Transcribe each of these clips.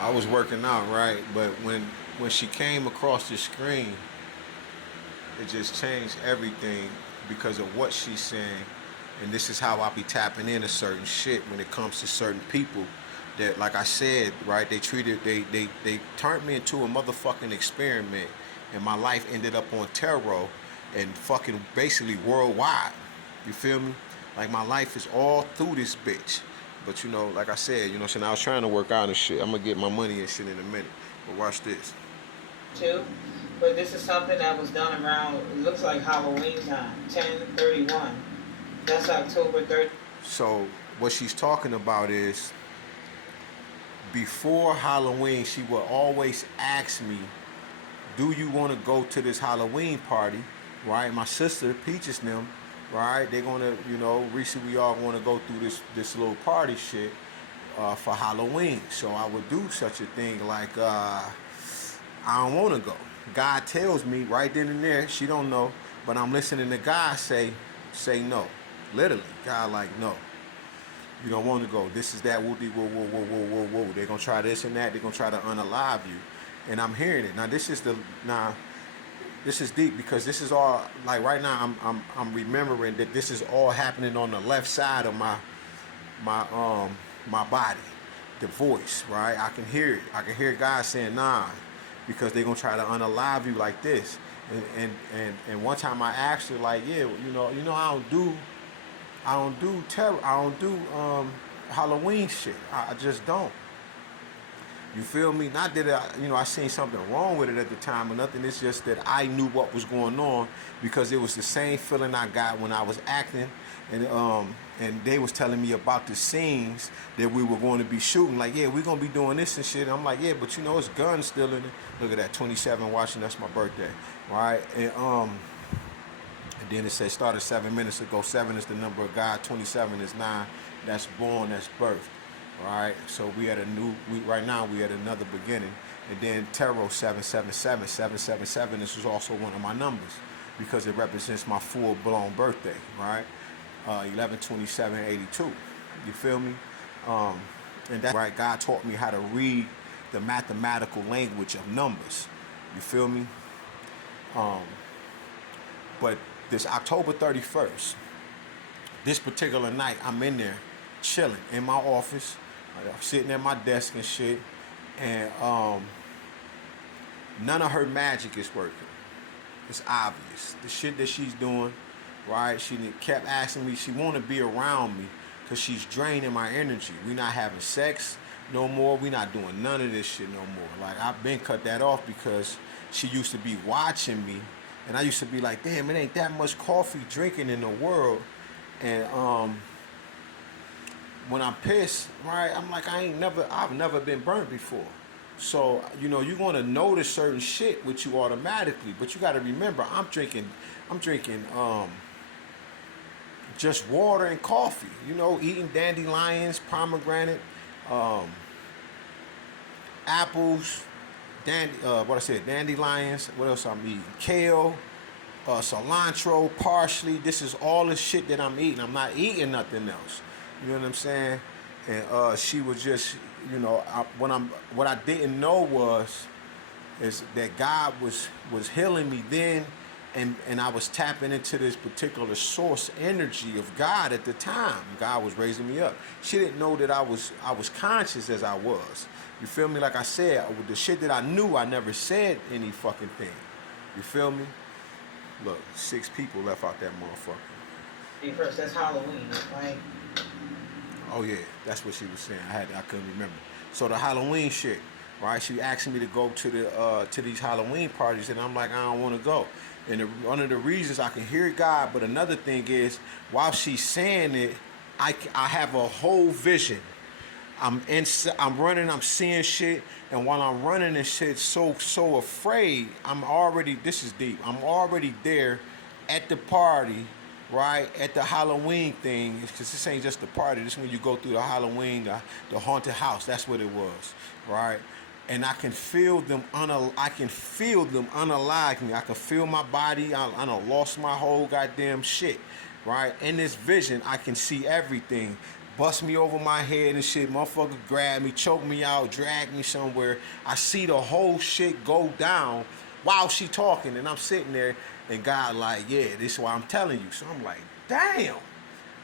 I was working out, right? But when she came across the screen, it just changed everything because of what she's saying. And this is how I be tapping into certain shit when it comes to certain people that, like I said, right, they turned me into a motherfucking experiment, and my life ended up on tarot and fucking basically worldwide. You feel me? Like my life is all through this bitch. But you know, like I said, you know, so now I was trying to work out and shit. I'm gonna get my money and shit in a minute. But watch this. too. But this is something that was done around, it looks like Halloween time, 10/31. That's October 30th. So what she's talking about is before Halloween, she would always ask me, "Do you want to go to this Halloween party?" Right? My sister Peaches and them, right? They're gonna, you know, recently we all want to go through this little party shit for Halloween. So I would do such a thing like, I don't want to go. God tells me right then and there, she don't know, but I'm listening to God say no. Literally, God like no. You don't want to go. This is that. Whoa, whoa, whoa, whoa, whoa, whoa, whoa. They're gonna try this and that. They're gonna try to unalive you, and I'm hearing it. This is deep because this is all like right now. I'm remembering that this is all happening on the left side of my body, the voice. Right, I can hear it. I can hear God saying nah, because they're gonna try to unalive you like this. And one time I asked her like, yeah, I don't do terror. I don't do Halloween shit. I just don't. You feel me? Not that I seen something wrong with it at the time or nothing. It's just that I knew what was going on because it was the same feeling I got when I was acting, and they was telling me about the scenes that we were going to be shooting. Like, yeah, we're gonna be doing this and shit. And I'm like, yeah, but you know, it's guns still in it. Look at that, 27 watching. That's my birthday, right? And then it says started 7 minutes ago. 7 is the number of God. 27 is 9. That's born. That's birth. Right. So we at a new. Right now we at another beginning. And then tarot 777. 777. This is also one of my numbers because it represents my full blown birthday. Right. 11/27/82. You feel me? And that's right. God taught me how to read the mathematical language of numbers. You feel me? But this October 31st, this particular night, I'm in there chilling in my office. I'm sitting at my desk and shit. And none of her magic is working. It's obvious. The shit that she's doing, right? She kept asking me, she want to be around me because she's draining my energy. We not having sex no more. We not doing none of this shit no more. Like, I've been cut that off because she used to be watching me. And I used to be like, damn, it ain't that much coffee drinking in the world. And when I'm pissed, right, I'm like, I've never been burnt before. So, you know, you're gonna notice certain shit with you automatically. But you gotta remember, I'm drinking just water and coffee, you know, eating dandelions, pomegranate, apples, dandelions. What else I'm eating? Kale, cilantro, parsley. This is all the shit that I'm eating. I'm not eating nothing else. You know what I'm saying? And she was just, you know, what I didn't know is that God was healing me then, and I was tapping into this particular source energy of God at the time. God was raising me up. She didn't know that I was conscious as I was. You feel me? Like I said, with the shit that I knew, I never said any fucking thing. You feel me? Look, 6 people left out that motherfucker. First, that's Halloween, right? Oh yeah, that's what she was saying. I couldn't remember. So the Halloween shit, right? She asking me to go to these Halloween parties, and I'm like, I don't want to go. And one of the reasons I can hear God, but another thing is, while she's saying it, I have a whole vision. I'm running, I'm seeing shit, and while I'm running and shit, so afraid, this is deep. I'm already there at the party, right, at the Halloween thing, because this ain't just the party. This is when you go through the Halloween, the haunted house. That's what it was, right? And I can feel them unalive me. I can feel my body. I done lost my whole goddamn shit, right? In this vision, I can see everything. bust me over my head and shit. Motherfucker grab me, choke me out, drag me somewhere. I see the whole shit go down while she talking, and I'm sitting there, and God like, yeah, this is why I'm telling you. So I'm like, damn,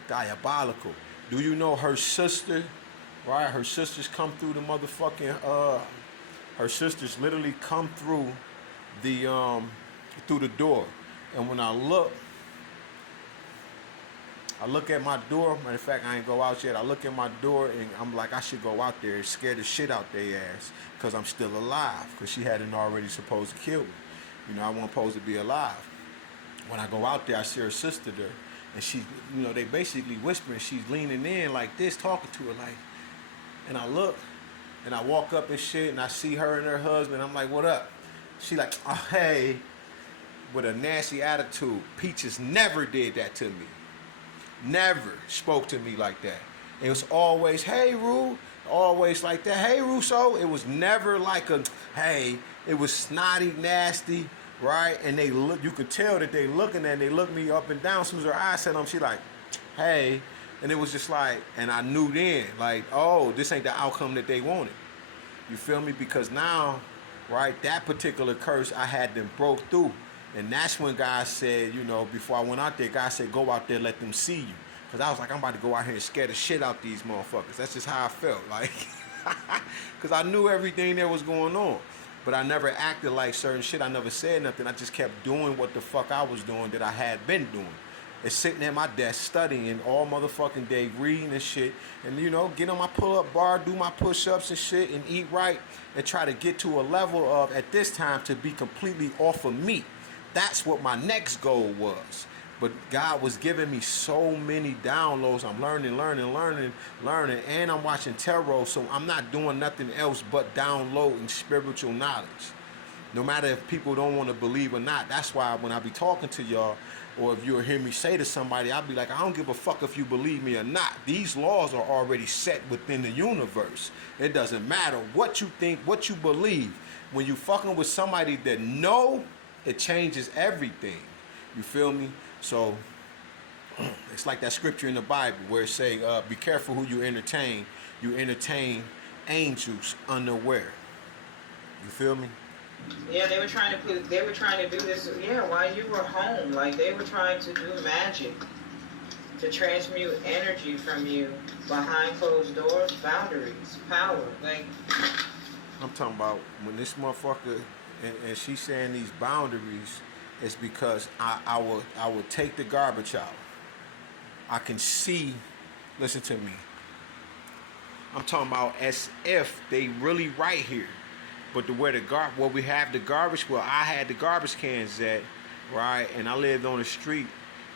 diabolical. Do you know her sister, right? Her sisters come through the motherfucking, her sisters literally come through the door. And when I look at my door. Matter of fact, I ain't go out yet. I look at my door and I'm like, I should go out there and scare the shit out their ass because I'm still alive. Because she hadn't already supposed to kill me. You know, I wasn't supposed to be alive. When I go out there, I see her sister there. And she, you know, they basically whispering. She's leaning in like this, talking to her like. And I look and I walk up and shit and I see her and her husband. I'm like, what up? She like, oh, hey, with a nasty attitude. Peaches never did that to me. Never spoke to me like that. It was always, hey, Rue. Always like that. Hey, Russo. It was never like a, hey. It was snotty, nasty, right? And they look. You could tell that they looking at. They look me up and down. As soon as her eyes set on, she like, hey. And it was just like, and I knew then, like, oh, this ain't the outcome that they wanted. You feel me? Because now, right, that particular curse I had them broke through. And that's when God said, you know, before I went out there, God said, go out there, let them see you. Because I was like, I'm about to go out here and scare the shit out these motherfuckers. That's just how I felt. Like, because I knew everything that was going on. But I never acted like certain shit. I never said nothing. I just kept doing what the fuck I was doing that I had been doing. It's sitting at my desk studying all motherfucking day, reading and shit. And, you know, get on my pull-up bar, do my push-ups and shit, and eat right. And try to get to a level of, at this time, to be completely off of meat. That's what my next goal was. But God was giving me so many downloads. I'm learning, and I'm watching tarot, so I'm not doing nothing else but downloading spiritual knowledge. No matter if people don't want to believe or not. That's why when I be talking to y'all, or if you'll hear me say to somebody, I'll be like, I don't give a fuck if you believe me or not. These laws are already set within the universe. It doesn't matter what you think, what you believe. When you fucking with somebody that know, it changes everything. You feel me? So it's like that scripture in the Bible where it say, be careful who you entertain. You entertain angels unaware. You feel me? Yeah, they were trying to do this, yeah, while you were home. Like, they were trying to do magic to transmute energy from you behind closed doors, boundaries, power. Like, I'm talking about when this motherfucker, and she's saying these boundaries, is because I will take the garbage out. I can see, listen to me. I'm talking about as if they really right here. But where we have the garbage, well, I had the garbage cans at, right? And I lived on a street,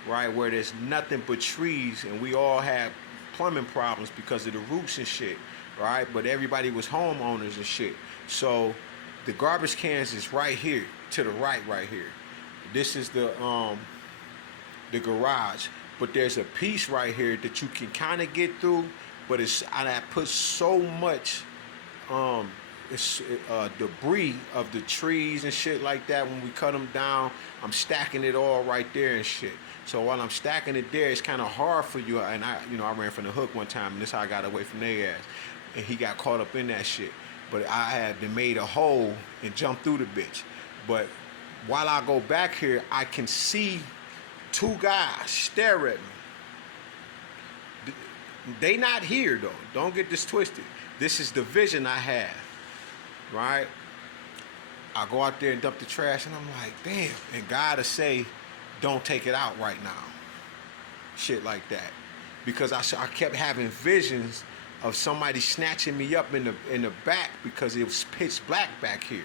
right, where there's nothing but trees, and we all had plumbing problems because of the roots and shit, right? But everybody was homeowners and shit. So the garbage cans is right here, to the right here. This is the garage. But there's a piece right here that you can kind of get through, but I put so much debris of the trees and shit like that. When we cut them down, I'm stacking it all right there and shit. So while I'm stacking it there, it's kind of hard for you. And I ran from the hook one time, and this is how I got away from their ass. And he got caught up in that shit. But I had been made a hole and jumped through the bitch. But while I go back here, I can see two guys stare at me. They not here though. Don't get this twisted. This is the vision I have. Right? I go out there and dump the trash, and I'm like, damn. And God will say, don't take it out right now. Shit like that. Because I kept having visions of somebody snatching me up in the back because it was pitch black back here.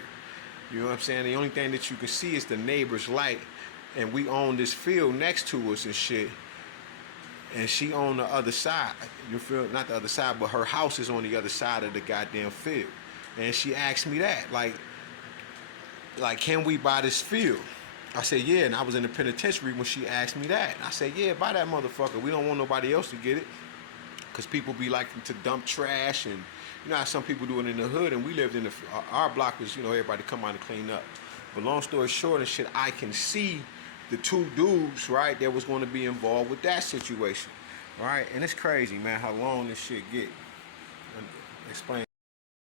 You know what I'm saying? The only thing that you can see is the neighbor's light, and we own this field next to us and shit. And she on the other side. You feel? Not the other side, but her house is on the other side of the goddamn field. And she asked me that, like, can we buy this field? I said, yeah, and I was in the penitentiary when she asked me that. And I said, yeah, buy that motherfucker. We don't want nobody else to get it. Because people be liking to dump trash, and you know how some people do it in the hood, and we lived in our block was, everybody come out and clean up. But long story short and shit, I can see the two dudes, right, that was going to be involved with that situation. right? And it's crazy, man, how long this shit get. And explain